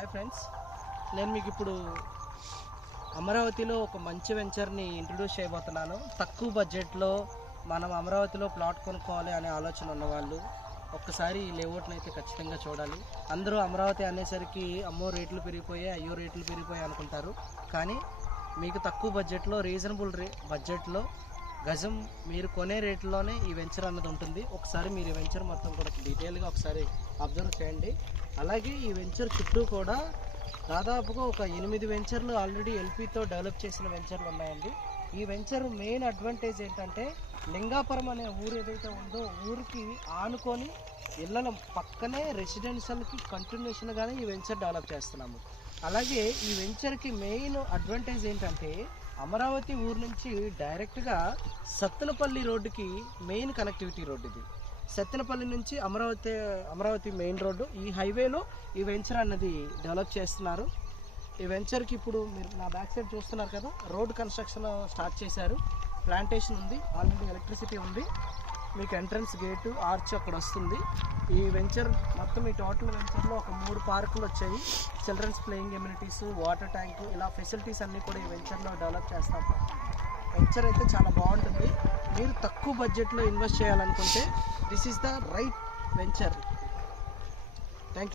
Hi friends, నేను మీకు ఇప్పుడు అమరావతిలో ఒక మంచి వెంచర్ని ఇంట్రడ్యూస్ చేయబోతున్నాను. తక్కువ బడ్జెట్లో మనం అమరావతిలో ప్లాట్ కొనుక్కోవాలి అనే ఆలోచన ఉన్నవాళ్ళు ఒక్కసారి ఈ లేఅవుట్ని అయితే ఖచ్చితంగా చూడాలి. అందరూ అమరావతి అనేసరికి అమ్మో రేట్లు పెరిగిపోయాయి, అయ్యో రేట్లు పెరిగిపోయాయి అనుకుంటారు. కానీ మీకు తక్కువ బడ్జెట్లో రీజనబుల్ బడ్జెట్లో గజం మీరు కొనే రేట్లోనే ఈ వెంచర్ అన్నది ఉంటుంది. ఒకసారి మీరు ఈ వెంచర్ మొత్తం కూడా డీటెయిల్గా ఒకసారి అబ్జర్వ్ చేయండి. అలాగే ఈ వెంచర్ చుట్టూ కూడా దాదాపుగా ఒక 8 వెంచర్లు ఆల్రెడీ ఎల్పీతో డెవలప్ చేసిన వెంచర్లు ఉన్నాయండి. ఈ వెంచర్ మెయిన్ అడ్వాంటేజ్ ఏంటంటే లింగాపురం అనే ఊరు ఏదైతే ఉందో ఊరికి ఆనుకొని ఇళ్ళ పక్కనే రెసిడెన్షియల్కి కంటిన్యూషన్గానే ఈ వెంచర్ డెవలప్ చేస్తున్నాము. అలాగే ఈ వెంచర్కి మెయిన్ అడ్వాంటేజ్ ఏంటంటే అమరావతి ఊరు నుంచి డైరెక్ట్గా సత్తెనపల్లి రోడ్డుకి మెయిన్ కనెక్టివిటీ రోడ్డు ఇది. సత్తెనపల్లి నుంచి అమరావతి మెయిన్ రోడ్డు, ఈ హైవేలో ఈ వెంచర్ అన్నది డెవలప్ చేస్తున్నారు. ఈ వెంచర్కి ఇప్పుడు మీరు నా బ్యాక్ సైడ్ చూస్తున్నారు కదా, రోడ్ కన్స్ట్రక్షన్ స్టార్ట్ చేశారు. ప్లాంటేషన్ ఉంది, ఆల్రెడీ ఎలక్ట్రిసిటీ ఉంది. మీకు ఎంట్రన్స్ గేటు ఆర్చ్ అక్కడ వస్తుంది. ఈ వెంచర్ మొత్తం ఈ టోటల్ వెంచర్లో ఒక 3 పార్కులు వచ్చాయి. Childrens playing amenities, water tank, ఇలా ఫెసిలిటీస్ అన్నీ కూడా ఈ వెంచర్లో డెవలప్ చేస్తాం. వెంచర్ అయితే చాలా బాగుంటుంది. మీరు తక్కువ బడ్జెట్లో ఇన్వెస్ట్ చేయాలనుకుంటే this is the right venture.